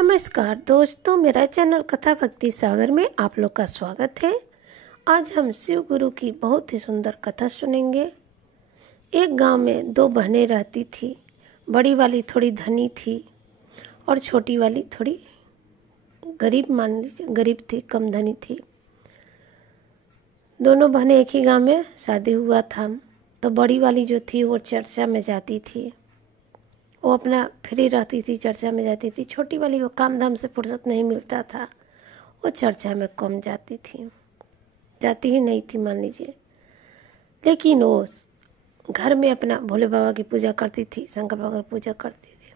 नमस्कार दोस्तों, मेरा चैनल कथा भक्ति सागर में आप लोग का स्वागत है। आज हम शिव गुरु की बहुत ही सुंदर कथा सुनेंगे। एक गांव में दो बहनें रहती थी। बड़ी वाली थोड़ी धनी थी और छोटी वाली थोड़ी गरीब, मान लीजिए गरीब थी, कम धनी थी। दोनों बहनें एक ही गांव में शादी हुआ था। तो बड़ी वाली जो थी वो चर्चा में जाती थी, वो अपना फ्री रहती थी, चर्चा में जाती थी। छोटी वाली वो काम धाम से फुर्सत नहीं मिलता था, वो चर्चा में कम जाती थी, जाती ही नहीं थी मान लीजिए। लेकिन वो घर में अपना भोले बाबा की पूजा करती थी, शंकर बाबा की पूजा करती थी।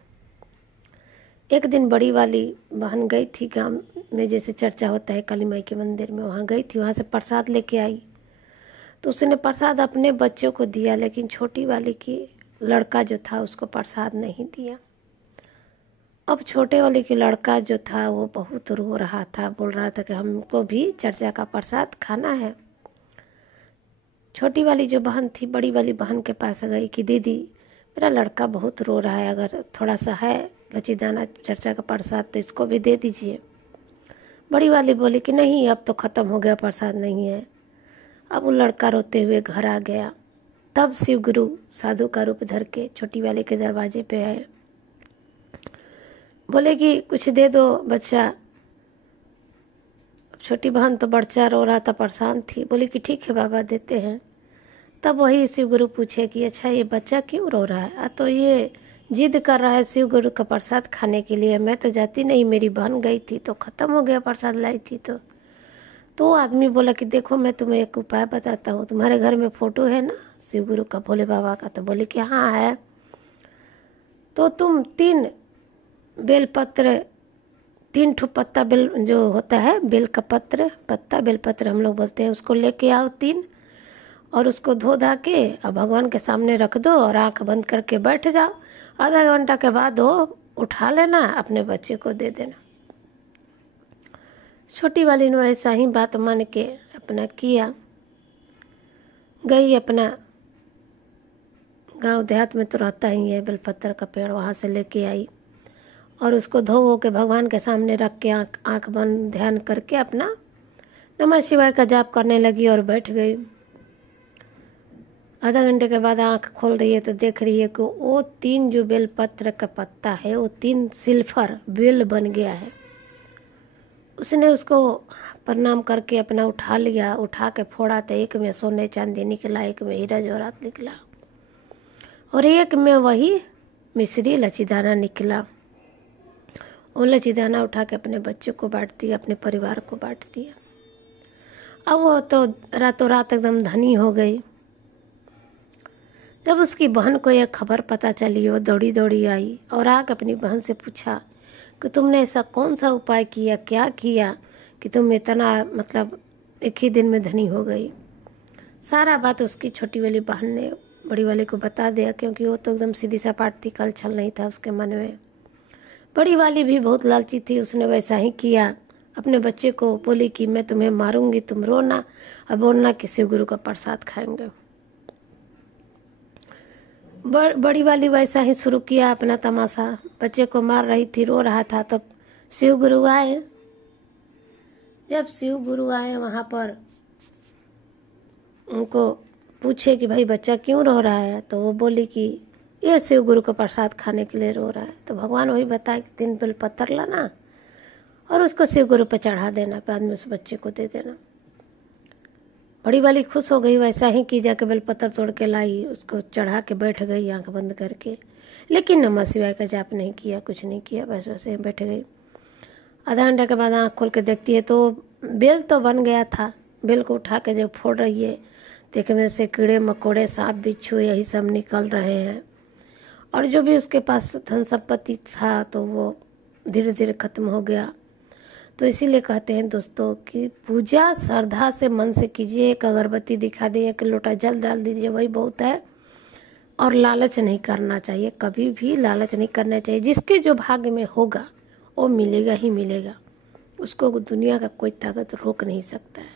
एक दिन बड़ी वाली बहन गई थी गांव में, जैसे चर्चा होता है काली माई के मंदिर में, वहाँ गई थी। वहाँ से प्रसाद लेके आई तो उसने प्रसाद अपने बच्चों को दिया, लेकिन छोटी वाली की लड़का जो था उसको प्रसाद नहीं दिया। अब छोटे वाले के लड़का जो था वो बहुत रो रहा था, बोल रहा था कि हमको भी चर्चा का प्रसाद खाना है। छोटी वाली जो बहन थी बड़ी वाली बहन के पास गई कि दीदी मेरा लड़का बहुत रो रहा है, अगर थोड़ा सा है लचीदाना चर्चा का प्रसाद तो इसको भी दे दीजिए। बड़ी वाली बोली कि नहीं, अब तो ख़त्म हो गया, प्रसाद नहीं है। अब वो लड़का रोते हुए घर आ गया। तब शिव गुरु साधु का रूप धर के छोटी वाले के दरवाजे पे आए, बोले कि कुछ दे दो बच्चा। छोटी बहन तो बच्चा रो रहा था, परेशान थी, बोली कि ठीक है बाबा देते हैं। तब वही शिव गुरु पूछे कि अच्छा ये बच्चा क्यों रो रहा है? तो ये जिद कर रहा है शिव गुरु का प्रसाद खाने के लिए। मैं तो जाती नहीं, मेरी बहन गई थी तो ख़त्म हो गया, प्रसाद लाई थी। तो आदमी बोला कि देखो मैं तुम्हें एक उपाय बताता हूँ, तुम्हारे घर में फोटो है ना शिव गुरु का, भोले बाबा का? तो बोले कि हाँ है। तो तुम 3 बेलपत्र, 3 ठो पत्ता बेल जो होता है, बेल का पत्ता बेलपत्र हम लोग बोलते हैं, उसको लेके आओ 3, और उसको धो धा के और भगवान के सामने रख दो और आंख बंद करके बैठ जाओ। आधा घंटा के बाद वो उठा लेना, अपने बच्चे को दे देना। छोटी वाली ने ऐसा ही बात मान के अपना किया, गई अपना गांव देहात में तो रहता ही है बेलपत्र का पेड़, वहाँ से लेके आई और उसको धो के भगवान के सामने रख के आंख बंद ध्यान करके अपना नमः शिवाय का जाप करने लगी और बैठ गई। आधा घंटे के बाद आंख खोल रही है तो देख रही है कि वो 3 जो बेलपत्र का पत्ता है वो 3 सिल्फर बेल बन गया है। उसने उसको प्रणाम करके अपना उठा लिया, उठा के फोड़ा तो एक में सोने चांदी निकला, एक में हीरा जवाहरात निकला और एक में वही मिश्री लचीदाना निकला। वो लचीदाना उठा के अपने बच्चों को बांट दिया, अपने परिवार को बांट दिया। अब वो तो रातों रात एकदम धनी हो गई। जब उसकी बहन को यह खबर पता चली, वो दौड़ी दौड़ी आई और आके अपनी बहन से पूछा कि तुमने ऐसा कौन सा उपाय किया, क्या किया कि तुम इतना मतलब एक ही दिन में धनी हो गई। सारा बात उसकी छोटी वाली बहन ने बड़ी वाली को बता दिया, क्योंकि वो तो एकदम सीधी सपाट थी, कल छल नहीं था उसके मन में। बड़ी वाली भी बहुत लालची थी, उसने वैसा ही किया। अपने बच्चे को बोली कि मैं तुम्हें मारूंगी, तुम रोना और बोलना कि शिव गुरु का प्रसाद खाएंगे। बड़ी वाली वैसा ही शुरू किया अपना तमाशा, बच्चे को मार रही थी, रो रहा था। तब शिव गुरु आए। जब शिव गुरु आए वहाँ पर उनको पूछे कि भाई बच्चा क्यों रो रहा है? तो वो बोली कि ये शिव गुरु का प्रसाद खाने के लिए रो रहा है। तो भगवान वही बताया कि 3 बेलपत्र लाना और उसको शिव गुरु पे चढ़ा देना, बाद में उस बच्चे को दे देना। बड़ी वाली खुश हो गई, वैसा ही की, जाके बेलपत्र तोड़ के लाई, उसको चढ़ा के बैठ गई आंख बंद करके। लेकिन नमः शिवाय का जाप नहीं किया, कुछ नहीं किया, बस वैसे ही बैठ गई। आधा घंटे के बाद आंख खोल के देखती है तो बेल तो बन गया था। बेल को उठा के जब फोड़ रही है, देखे में से कीड़े मकोड़े, सांप बिच्छू यही सब निकल रहे हैं और जो भी उसके पास धन संपत्ति था तो वो धीरे धीरे खत्म हो गया। तो इसीलिए कहते हैं दोस्तों कि पूजा श्रद्धा से मन से कीजिए। एक अगरबत्ती दिखा दिए, एक लोटा जल डाल दीजिए, वही बहुत है। और लालच नहीं करना चाहिए, कभी भी लालच नहीं करना चाहिए। जिसके जो भाग्य में होगा वो मिलेगा ही मिलेगा, उसको दुनिया का कोई ताकत रोक नहीं सकता है।